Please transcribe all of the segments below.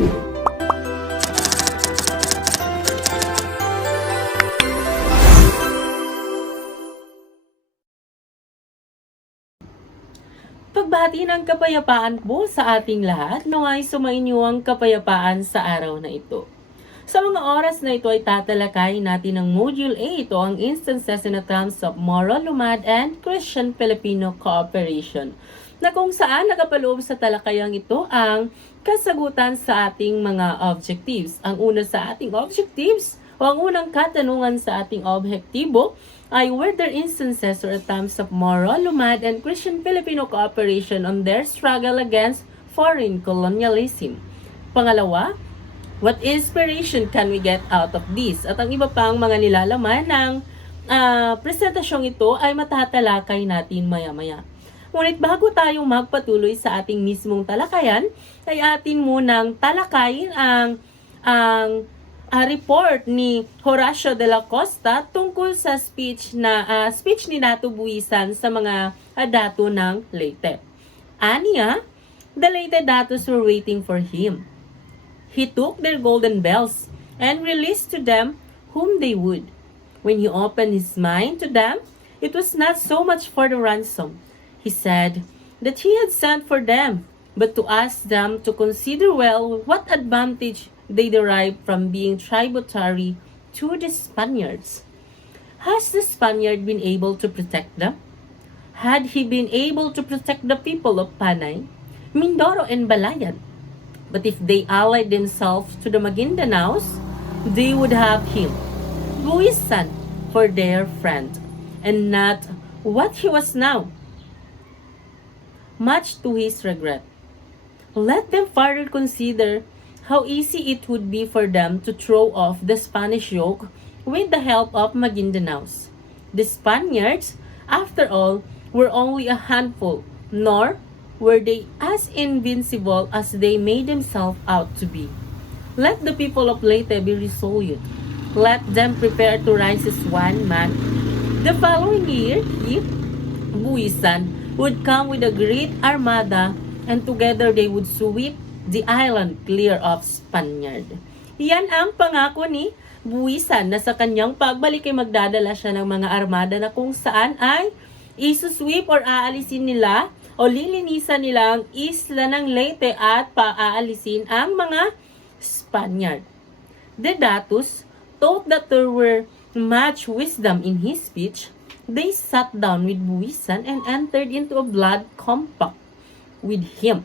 Pagbati ng kapayapaan po sa ating lahat, nawa'y sumainyo ang kapayapaan sa araw na ito. Sa mga oras na ito ay tatalakayin natin ang Module 8 o ang Instances in Terms of Moral, Lumad, and Christian-Filipino Cooperation, na kung saan nakapaloob sa talakayang ito ang kasagutan sa ating mga objectives. Ang una sa ating objectives o ang unang katanungan sa ating objektibo ay were there instances or attempts of moral, lumad, and Christian-Filipino cooperation on their struggle against foreign colonialism. Pangalawa, what inspiration can we get out of this? At ang iba pang mga nilalaman ng presentasyong ito ay matatalakay natin maya-maya. Ngunit bago tayong magpatuloy sa ating mismong talakayan, ay atin munang talakayin ang report ni Horacio de la Costa tungkol sa speech ni Dato Buisan sa mga dato ng Leyte. Aniya, the Leyte datos were waiting for him. He took their golden bells and released to them whom they would. When he opened his mind to them, it was not so much for the ransom. He said that he had sent for them, but to ask them to consider well what advantage they derive from being tributary to the Spaniards. Has the Spaniard been able to protect them? Had he been able to protect the people of Panay, Mindoro, and Balayan? But if they allied themselves to the Maguindanaos, they would have him, Buisan, for their friend, and not what he was now, much to his regret. Let them further consider how easy it would be for them to throw off the Spanish yoke with the help of Maguindanaos. The Spaniards, after all, were only a handful, nor were they as invincible as they made themselves out to be. Let the people of Leyte be resolute. Let them prepare to rise as one man. The following year, he, Buisan, would come with a great armada, and together they would sweep the island clear of Spaniard. Yan ang pangako ni Buisan na sa kanyang pagbalik ay magdadala siya ng mga armada na kung saan ay isusweep or aalisin nila o lilinisan nila ang isla ng Leyte at paaalisin ang mga Spaniard. The Datos thought that there were much wisdom in his speech. They sat down with Buisan and entered into a blood compact with him.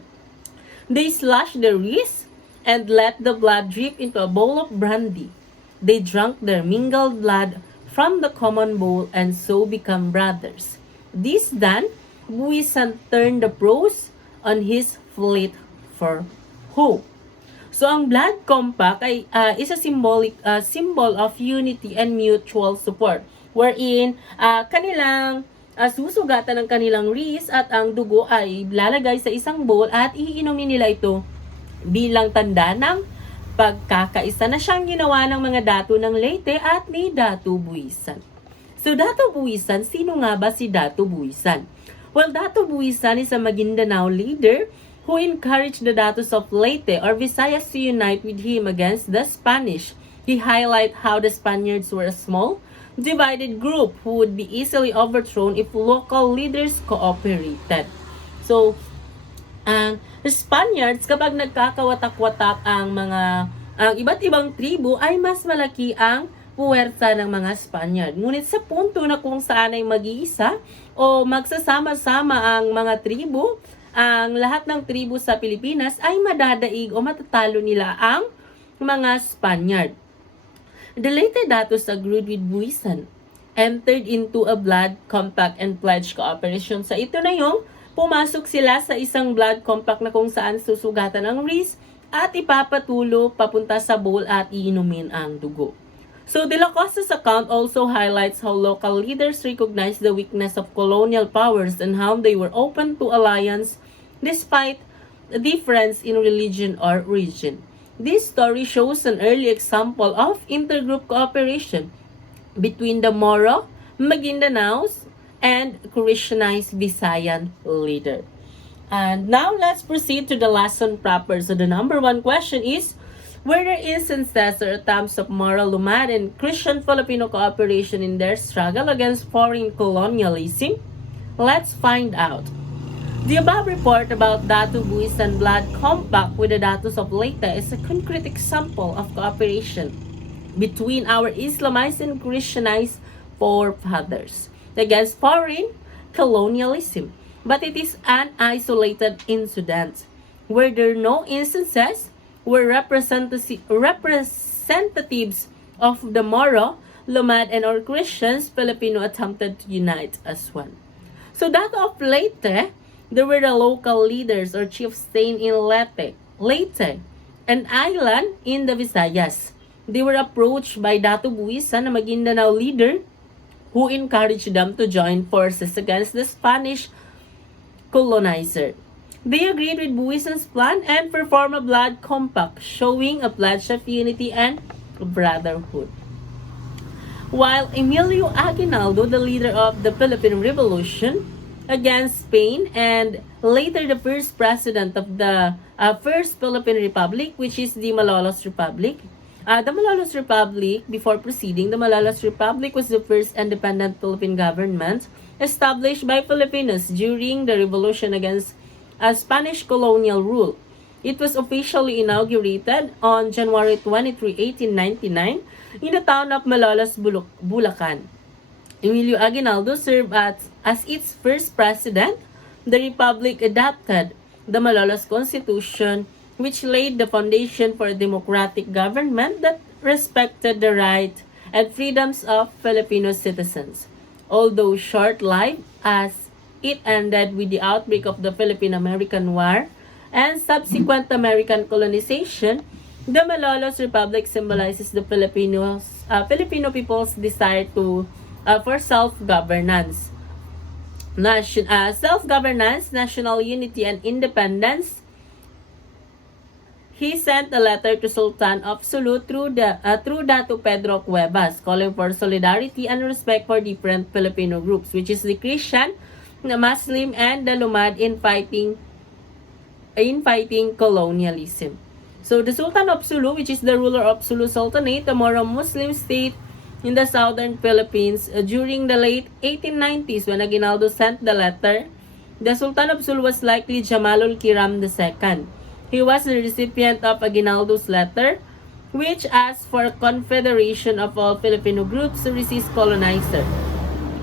They slashed their wrists and let the blood drip into a bowl of brandy. They drank their mingled blood from the common bowl and so become brothers. This done, Buisan turned the prows on his fleet for home. So ang blood compact ay is a symbol of unity and mutual support, wherein kanilang susugatan ng kanilang wrist at ang dugo ay lalagay sa isang bowl at iinumin nila ito bilang tanda ng pagkakaisa na siyang ginawa ng mga dato ng Leyte at ni Dato Buisan. So Dato Buisan, sino nga ba si Dato Buisan? Well, Dato Buisan is a Maguindanao leader who encouraged the datos of Leyte or Visayas to unite with him against the Spanish. He highlighted how the Spaniards were a small, divided group who would be easily overthrown if local leaders cooperated. So, ang Spaniards, kapag nagkakawatak-watak ang iba't ibang tribo, ay mas malaki ang puwersa ng mga Spaniard. Ngunit sa punto na kung saan ay mag-iisa o magsasama-sama ang mga tribo, ang lahat ng tribo sa Pilipinas ay madadaig o matatalo nila ang mga Spaniard. The Leyte datos agreed with Buisan, entered into a blood compact and pledged cooperation. Sa ito na yung pumasok sila sa isang blood compact na kung saan susugatan ang wrist at ipapatulo papunta sa bowl at iinumin ang dugo. So De La Costa's account also highlights how local leaders recognized the weakness of colonial powers and how they were open to alliance despite a difference in religion or region. This story shows an early example of intergroup cooperation between the Moro, Maguindanaos, and Christianized Visayan leader. And now let's proceed to the lesson proper. So the number one question is, were there instances or attempts of moral lumad and Christian Filipino cooperation in their struggle against foreign colonialism? Let's find out. The above report about Datu Buisan Blood Compact with the Datus of Leyte is a concrete example of cooperation between our Islamized and Christianized forefathers against foreign colonialism. But it is an isolated incident. Were there no instances where representatives of the Moro, Lumad, and or Christians Filipino attempted to unite as one? So that of Leyte, there were the local leaders or chiefs staying in Leyte, an island in the Visayas. They were approached by Datu Buisan, a Maguindanao leader, who encouraged them to join forces against the Spanish colonizer. They agreed with Buisan's plan and performed a blood compact, showing a pledge of unity and brotherhood. While Emilio Aguinaldo, the leader of the Philippine Revolution against Spain and later the first president of the First Philippine Republic, which is the Malolos Republic. The Malolos Republic, before proceeding, the Malolos Republic was the first independent Philippine government established by Filipinos during the revolution against Spanish colonial rule. It was officially inaugurated on January 23, 1899 in the town of Malolos, Bulacan. Emilio Aguinaldo served as its first president. The Republic adopted the Malolos Constitution, which laid the foundation for a democratic government that respected the rights and freedoms of Filipino citizens. Although short-lived, as it ended with the outbreak of the Philippine-American War and subsequent American colonization, the Malolos Republic symbolizes the Filipino people's desire for self-governance, national unity, and independence. He sent a letter to Sultan of Sulu through Datu Pedro Cuevas, calling for solidarity and respect for different Filipino groups, which is the Christian, the Muslim, and the Lumad in fighting colonialism. So the Sultan of Sulu, which is the ruler of Sulu Sultanate, a Moro Muslim state in the southern Philippines, during the late 1890s when Aguinaldo sent the letter, the Sultan of Sulu was likely Jamalul Kiram II. He was the recipient of Aguinaldo's letter, which asked for a confederation of all Filipino groups to resist colonizer.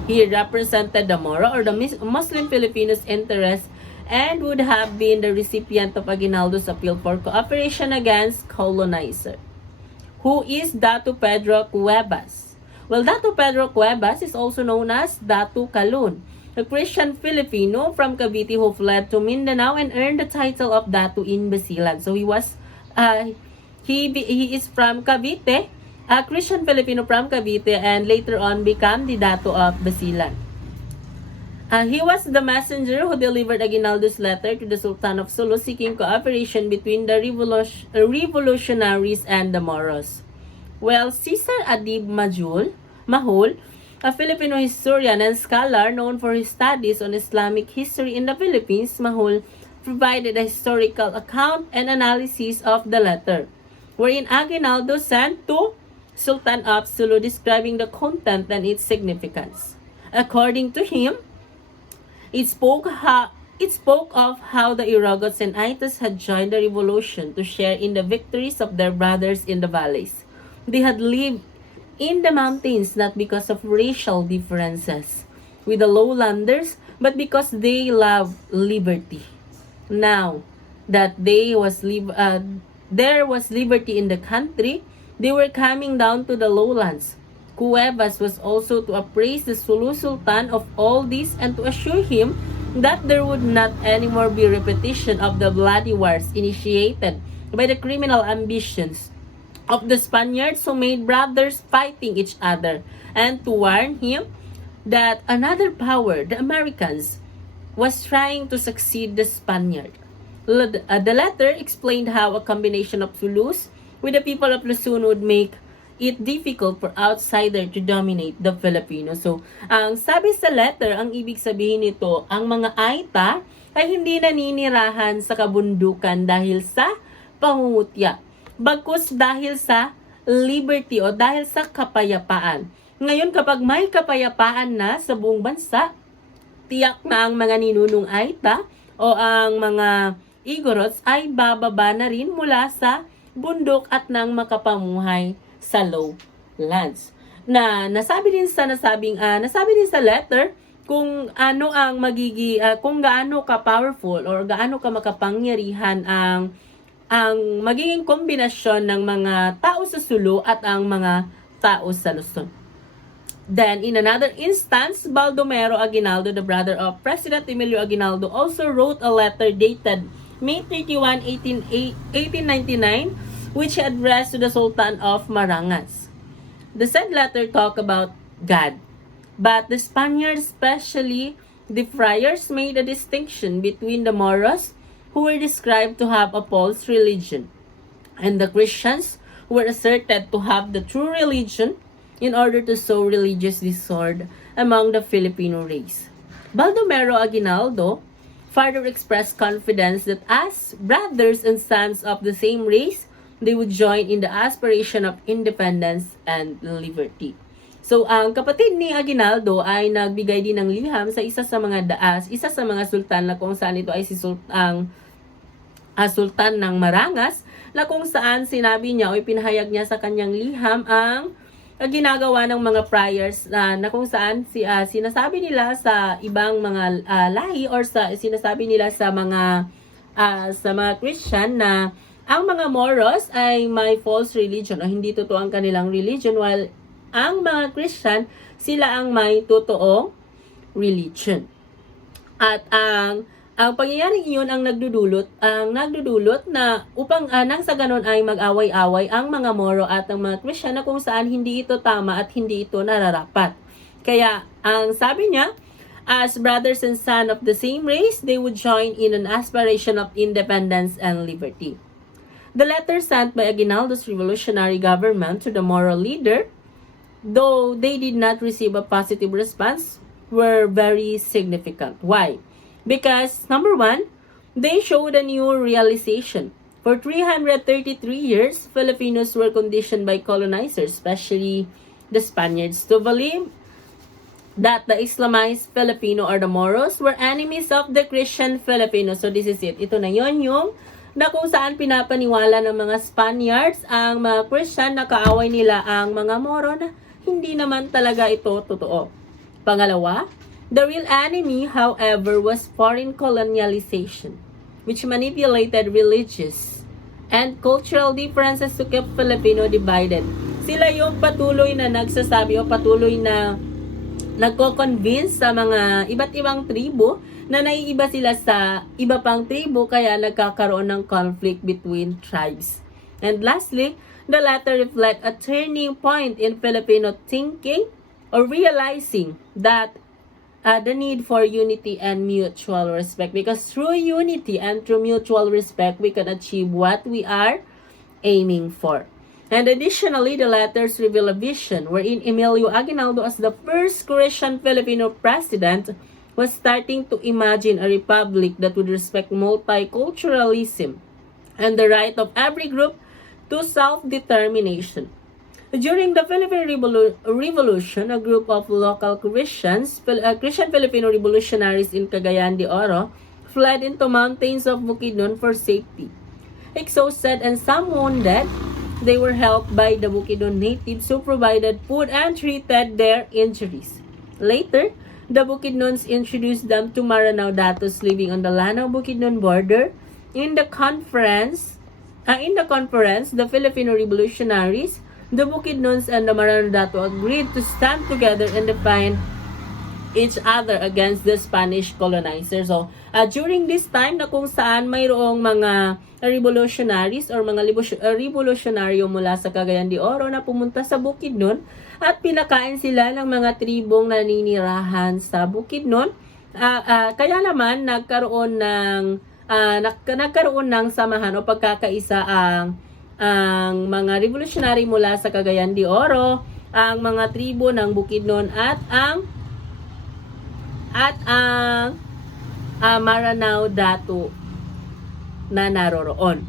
He represented the Moro or the Muslim Filipinos' interests and would have been the recipient of Aguinaldo's appeal for cooperation against colonizer. Who is Datu Pedro Cuevas? Well, Datu Pedro Cuevas is also known as Datu Kalun, a Christian Filipino from Cavite who fled to Mindanao and earned the title of Datu in Basilan. So he is from Cavite, a Christian Filipino from Cavite, and later on became the Datu of Basilan. He was the messenger who delivered Aguinaldo's letter to the Sultan of Sulu seeking cooperation between the revolutionaries and the Moros. Well, Cesar Adib Mahul, a Filipino historian and scholar known for his studies on Islamic history in the Philippines, Mahul provided a historical account and analysis of the letter, wherein Aguinaldo sent to Sultan of Sulu describing the content and its significance. According to him, it spoke of how the Irogots and Aitas had joined the revolution to share in the victories of their brothers in the valleys. They had lived in the mountains not because of racial differences with the lowlanders, but because they loved liberty. Now that there was liberty in the country, they were coming down to the lowlands. Cuevas was also to appraise the Sulu Sultan of all this and to assure him that there would not anymore be repetition of the bloody wars initiated by the criminal ambitions of the Spaniards who made brothers fighting each other, and to warn him that another power, the Americans, was trying to succeed the Spaniard. The letter explained how a combination of Zulus with the people of Luzon would make it difficult for outsider to dominate the Filipinos. So, ang sabi sa letter, ang ibig sabihin nito, ang mga Aita ay hindi naninirahan sa kabundukan dahil sa pangungutya, bagkus dahil sa liberty o dahil sa kapayapaan. Ngayon, kapag may kapayapaan na sa buong bansa, tiyak na ang mga ninunong Aita o ang mga Igorots ay bababa na rin mula sa bundok at nang makapamuhay sa lowlands. Nasabi din sa letter kung ano ang kung gaano ka powerful or gaano ka makapangyarihan ang magiging kombinasyon ng mga tao sa Sulu at ang mga tao sa Luzon. Then, in another instance, Baldomero Aguinaldo, the brother of President Emilio Aguinaldo, also wrote a letter dated May 31, 1899, which he addressed to the Sultan of Marangas. The said letter talked about God, but the Spaniards, especially the friars, made a distinction between the Moros, who were described to have a false religion, and the Christians, who were asserted to have the true religion, in order to sow religious discord among the Filipino race. Baldomero Aguinaldo further expressed confidence that as brothers and sons of the same race, they would join in the aspiration of independence and liberty. So, ang kapatid ni Aguinaldo ay nagbigay din ng liham sa isa sa mga sultan na kung saan ito ay si Sultan ng Marangas, na kung saan sinabi niya o ipinahayag niya sa kanyang liham ang ginagawa ng mga friars na kung saan sinasabi nila sa ibang mga lahi or sinasabi nila sa mga Christian na ang mga Moros ay may false religion o hindi totoo ang kanilang religion, while ang mga Christian sila ang may totoong religion. At ang pangyayaring iyon ang nagdudulot na upang nang sa ganon ay mag-away-away ang mga Moro at ang mga Christian, na kung saan hindi ito tama at hindi ito nararapat. Kaya ang sabi niya, as brothers and sons of the same race, they would join in an aspiration of independence and liberty. The letter sent by Aguinaldo's revolutionary government to the Moro leader, though they did not receive a positive response, were very significant. Why? Because, number one, they showed a new realization. For 333 years, Filipinos were conditioned by colonizers, especially the Spaniards, to believe that the Islamized Filipino or the Moros were enemies of the Christian Filipinos. So this is it. Ito na yon yung na kung saan pinapaniwala ng mga Spaniards ang mga Christian na kaaway nila ang mga Moro, na hindi naman talaga ito totoo. Pangalawa, the real enemy, however, was foreign colonialization, which manipulated religious and cultural differences to keep Filipino divided. Sila yung patuloy na nagsasabi o patuloy na nagko-convince sa mga iba't ibang tribo na naiiba sila sa iba pang tribo, kaya nagkakaroon ng conflict between tribes. And lastly, the latter reflect a turning point in Filipino thinking or realizing that the need for unity and mutual respect, because through unity and through mutual respect we can achieve what we are aiming for. And additionally, the letters reveal a vision wherein Emilio Aguinaldo, as the first Christian Filipino president, was starting to imagine a republic that would respect multiculturalism and the right of every group to self-determination. During the Philippine Revolution, a group of local Christian Filipino revolutionaries in Cagayan de Oro fled into mountains of Bukidnon for safety. Exhausted and some wounded, they were helped by the Bukidnon natives who provided food and treated their injuries. Later, the Bukidnons introduced them to Maranao Datos living on the Lanao Bukidnon border. In the conference, the Filipino revolutionaries, the Bukidnons and the Maranao Dato agreed to stand together and defend each other against the Spanish colonizers. So, during this time na kung saan mayroong mga revolutionaries or mga revolutionaryo mula sa Cagayan de Oro na pumunta sa Bukidnon at pinakain sila ng mga tribong naninirahan sa Bukidnon, kaya naman nagkaroon ng samahan o pagkakaisa ang mga revolutionary mula sa Cagayan de Oro, ang mga tribo ng Bukidnon at ang Maranao Datu na naroroon.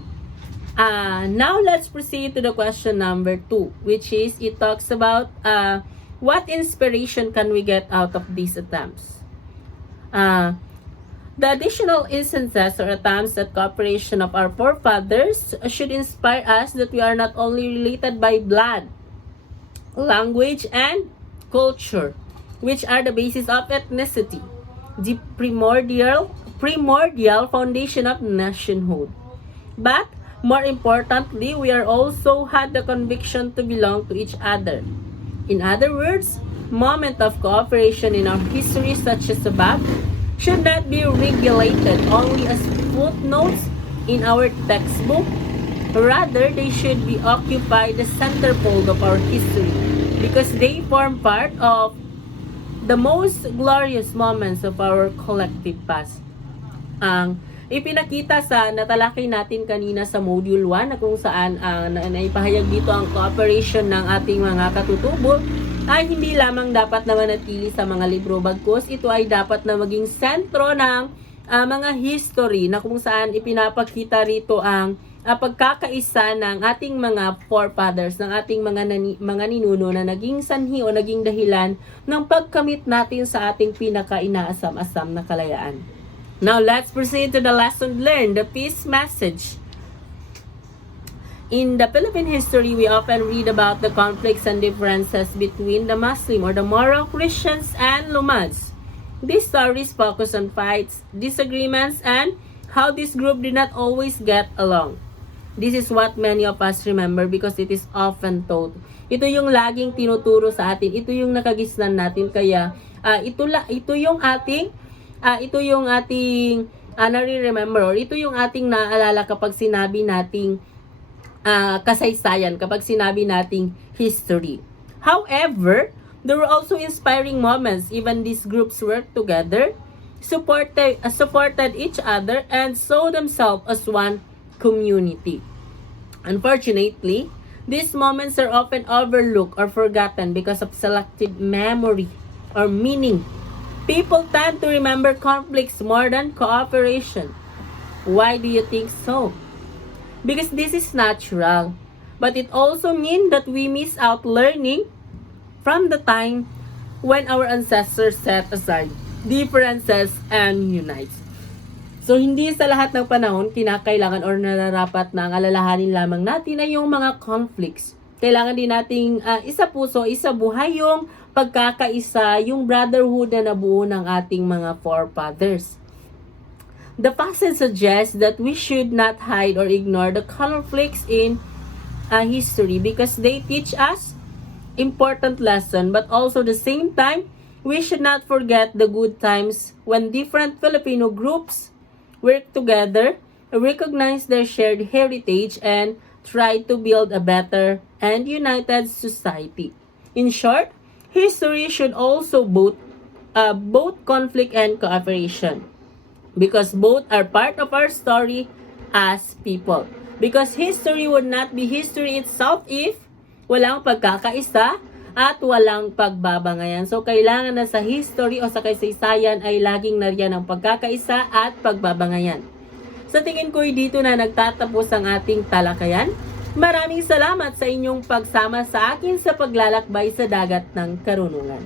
Now let's proceed to the question number 2, which is it talks about what inspiration can we get out of these attempts. The additional instances or attempts at cooperation of our forefathers should inspire us that we are not only related by blood, language, and culture, which are the basis of ethnicity, the primordial foundation of nationhood. But more importantly, we are also had the conviction to belong to each other. In other words, moment of cooperation in our history such as above should not be regulated only as footnotes in our textbook. Rather, they should be occupy the centerfold of our history because they form part of the most glorious moments of our collective past. Ang ipinakita sa natalakay natin kanina sa Module 1 na kung saan naipahayag dito ang cooperation ng ating mga katutubo ay hindi lamang dapat na manatili sa mga libro bagkus ito ay dapat na maging sentro ng mga history na kung saan ipinapakita rito ang pagkakaisa ng ating mga forefathers, ng ating mga ninuno na naging sanhi o naging dahilan ng pagkamit natin sa ating pinaka-inaasam-asam na kalayaan. Now, let's proceed to the lesson learned, the peace message. In the Philippine history, we often read about the conflicts and differences between the Muslim or the Moro Christians and Lumads. These stories focus on fights, disagreements, and how this group did not always get along. This is what many of us remember because it is often told. Ito yung laging tinuturo sa atin. Ito yung nakagisnan natin. Kaya ito yung ating nare-remember or ito yung ating naalala kapag sinabi nating kasaysayan, kapag sinabi nating history. However, there were also inspiring moments. Even these groups worked together, supported each other, and saw themselves as one community. Unfortunately, these moments are often overlooked or forgotten because of selective memory or meaning. People tend to remember conflicts more than cooperation. Why do you think so? Because this is natural. But it also means that we miss out learning from the time when our ancestors set aside differences and unites. So, hindi sa lahat ng panahon kinakailangan or nararapat na ang alalahanin lamang natin ay yung mga conflicts. Kailangan din nating isa puso, isa buhay yung pagkakaisa, yung brotherhood na nabuo ng ating mga forefathers. The passage suggests that we should not hide or ignore the conflicts in history because they teach us important lesson, but also at the same time, we should not forget the good times when different Filipino groups work together, recognize their shared heritage, and try to build a better and united society. In short, history should also both conflict and cooperation because both are part of our story as people. Because history would not be history itself if walang pagkakaisa at walang pagbabangayan. So, kailangan na sa history o sa kasaysayan ay laging nariyan ang pagkakaisa at pagbabangayan. Sa tingin ko dito na nagtatapos ang ating talakayan. Maraming salamat sa inyong pagsama sa akin sa paglalakbay sa dagat ng karunungan.